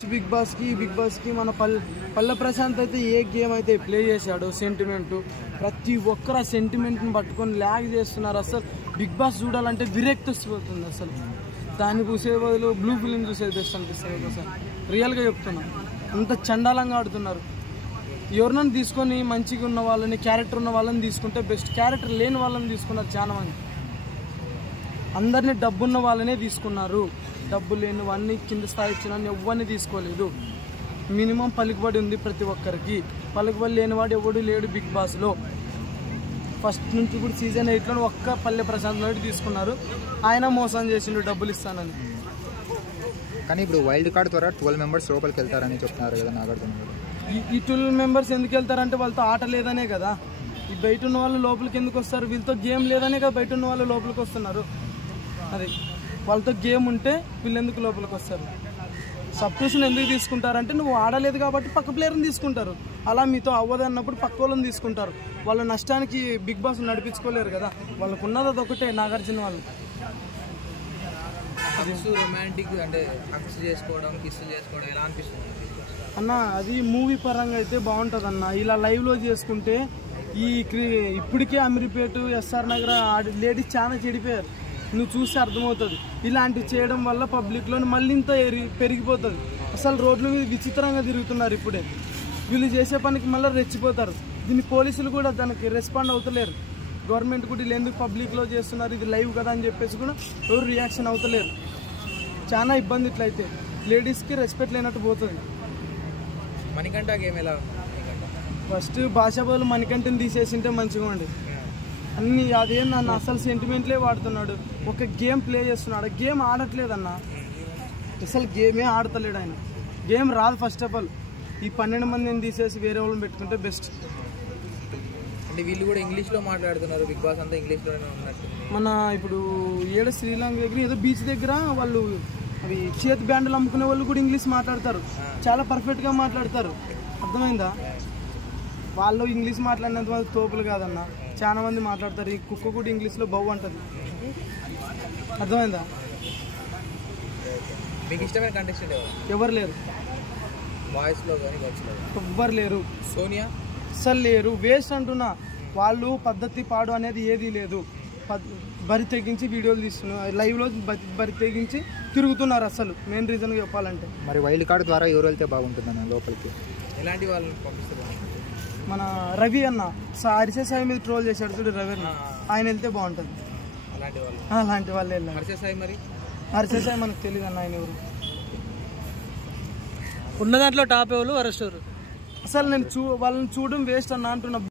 Big boss కి మన పల్లె ప్రశాంత్ అయితే ఏ గేమ్ అయితే ప్లే చేశాడో సెంటిమెంట్ ప్రతి ఒక్కరు ఆ సెంటిమెంట్ని పట్టుకొని ల్యాగ్ చేస్తున్నారు. అసలు బిగ్ బాస్ చూడాలంటే విరక్తి వస్తుంది. అసలు దాన్ని చూసే బదులు బ్లూ ఫిలిం చూసేది బెస్ట్ అనిపిస్తుంది. అసలు రియల్గా చెప్తున్నా, అంత చండాలంగా ఆడుతున్నారు. ఎవరినైనా తీసుకొని మంచిగా ఉన్న వాళ్ళని, క్యారెక్టర్ ఉన్న వాళ్ళని తీసుకుంటే బెస్ట్. క్యారెక్టర్ లేని వాళ్ళని తీసుకున్నారు చాలా మంది. అందరినీ డబ్బున్న వాళ్ళనే తీసుకున్నారు. డబ్బు లేని వాడిని, కింద స్థాయి ఇచ్చిన ఎవరిని తీసుకోలేదు. మినిమం పలుకుబడి ఉంది ప్రతి ఒక్కరికి. పలుకుబడి లేనివాడు ఎవడు లేడు బిగ్ బాస్లో. ఫస్ట్ నుంచి కూడా సీజన్ 8లో ఒక్క పల్లె ప్రశాంత్ నాయుడు తీసుకున్నారు. ఆయన మోసం చేసిండు డబ్బులు ఇస్తానని. కానీ ఇప్పుడు వైల్డ్ కార్డ్ ద్వారా 12 మెంబర్స్ లోపలికి వెళ్తారని చెప్తున్నారు కదా నాగార్జున గారు. ఈ 12 మెంబర్స్ ఎందుకు వెళ్తారంటే వాళ్ళతో ఆట లేదనే కదా. ఈ బయట ఉన్న వాళ్ళు లోపలికి ఎందుకు వస్తారు? వీళ్ళతో గేమ్ లేదనే కదా బయట ఉన్న వాళ్ళు లోపలికి వస్తున్నారు. అది వాళ్ళతో గేమ్ ఉంటే వీళ్ళు ఎందుకు లోపలికి వస్తారు? సబ్స్టిట్యూషన్ ఎందుకు తీసుకుంటారంటే నువ్వు ఆడలేదు కాబట్టి పక్క ప్లేయర్ని తీసుకుంటారు. అలా మీతో అవ్వదు అన్నప్పుడు పక్క వాళ్ళని తీసుకుంటారు. వాళ్ళ నష్టానికి బిగ్ బాస్ నడిపించుకోలేరు కదా. వాళ్ళకు ఉన్నది అదొకటే, నాగార్జున వాళ్ళు. రొమాంటిక్ అంటే హగ్స్ చేసుకోవడం, కిస్ చేసుకోవడం ఎలా అనిపిస్తుంది అన్న? అది మూవీ పరంగా అయితే బాగుంటుంది అన్న. ఇలా లైవ్లో చేసుకుంటే ఇప్పటికే అమీర్పేట, ఎస్ఆర్ నగర్ లేడీస్ చాలా చెడిపోయారు. నువ్వు చూస్తే అర్థమవుతుంది. ఇలాంటివి చేయడం వల్ల పబ్లిక్లో మళ్ళీ ఇంత పెరిగిపోతుంది. అసలు రోడ్ల మీద విచిత్రంగా తిరుగుతున్నారు ఇప్పుడే. వీళ్ళు చేసే పనికి మళ్ళీ రెచ్చిపోతారు. దీన్ని పోలీసులు కూడా దానికి రెస్పాండ్ అవుతలేరు. గవర్నమెంట్ కూడా వీళ్ళు ఎందుకు పబ్లిక్లో చేస్తున్నారు, ఇది లైవ్ కదా అని చెప్పేసి కూడా ఎవరు రియాక్షన్ అవుతలేరు. చాలా ఇబ్బంది ఇట్లయితే. లేడీస్కి రెస్పెక్ట్ లేనట్టు పోతుంది. మణికంఠ గేమ్ ఎలా? ఫస్ట్ భాషా బదులు మణికంఠని తీసేసింటే మంచిగా ఉండే. అన్ని అదేం నన్ను అసలు సెంటిమెంట్లే వాడుతున్నాడు. ఒక గేమ్ ప్లే చేస్తున్నాడు, గేమ్ ఆడట్లేదన్న. అసలు గేమే ఆడతలేడు ఆయన. గేమ్ రాదు ఫస్ట్ ఆఫ్ ఆల్. ఈ 12 మందిని తీసేసి వేరే వాళ్ళని పెట్టుకుంటే బెస్ట్. అంటే వీళ్ళు కూడా ఇంగ్లీష్లో మాట్లాడుతున్నారు. బిగ్ బాస్ అంతా ఇంగ్లీష్లోనే ఉన్నట్టు. మన ఇప్పుడు శ్రీలంక దగ్గర ఏదో బీచ్ దగ్గర వాళ్ళు అవి చేతి బ్యాండ్లు అమ్ముకునే వాళ్ళు కూడా ఇంగ్లీష్ మాట్లాడతారు. చాలా పర్ఫెక్ట్గా మాట్లాడతారు. అర్థమైందా? వాళ్ళు ఇంగ్లీష్ మాట్లాడినంత మంది తోపులు కాదన్న. చాలా మంది మాట్లాడతారు. ఈ కుక్క కూడా ఇంగ్లీష్లో బౌ అంటది. అర్థమైందా? మీకు ఇష్టమైన కంటెస్టెంట్ ఎవరు లేరు. బాయ్స్లో కానీ గర్ల్స్లో ఎవ్వరు లేరు. సోనియా అసలు లేరు. వేస్ట్ అంటున్నా. వాళ్ళు పద్ధతి పాడు అనేది ఏదీ లేదు. బరి తెగించి వీడియోలు తీస్తున్నారు. లైవ్లో బరి తెగించి తిరుగుతున్నారు. అసలు మెయిన్ రీజన్గా చెప్పాలంటే. మరి వైల్డ్ కార్డ్ ద్వారా ఎవరు వెళ్తే బాగుంటుందన్న లోపలికి? ఎలాంటి వాళ్ళని పంపిస్తారు? మన రవి అన్న హర్ష సాయి మీద ట్రోల్ చేశాడు చూడు, రవి అన్న. ఆయన వెళ్తే బాగుంటుంది. అలాంటి వాళ్ళు వెళ్ళారు. హర్ష సాయి మరి? హర్ష సాయి మనకు తెలియదు అన్న. ఆయన ఎవరు? ఉన్న దాంట్లో టాప్ ఎవరు, అరెస్ట్ ఎవరు? అసలు నేను వాళ్ళని చూడడం వేస్ట్ అన్న అంటున్నా.